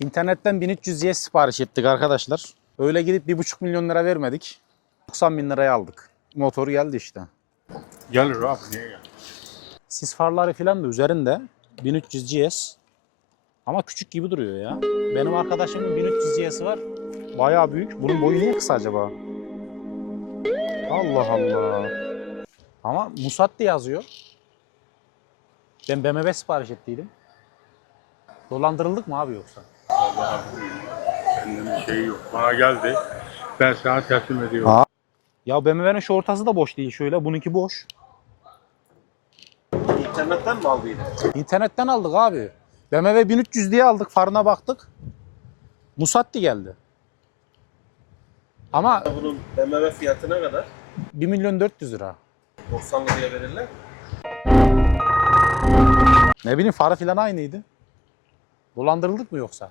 İnternetten 1300'ye sipariş ettik arkadaşlar. Öyle gidip 1,5 milyon lira vermedik. 90 bin liraya aldık. Motoru geldi işte. Gelir abi, niye gel? Sis farları falan da üzerinde. 1300 GS. Ama küçük gibi duruyor ya. Benim arkadaşımın 1300 GS'i var. Bayağı büyük. Bunun boyu niye kısa acaba? Allah Allah. Ama Musatti yazıyor. Ben BMW sipariş ettiydim. Dolandırıldık mı abi yoksa? Vallahi bende bir şey yok. Bana geldi. Ben sana teslim ediyorum. Ha. Ya BMW'nin şu ortası da boş değil şöyle. Bununki boş. İnternetten mi aldın? İnternetten aldık abi. BMW 1300 diye aldık. Farına baktık. Musatti geldi. Ama Bunun BMW fiyatı ne kadar? 1 milyon 400 lira. 90 liraya verirler. Ne bileyim farı filan aynıydı. Dolandırıldık mı yoksa?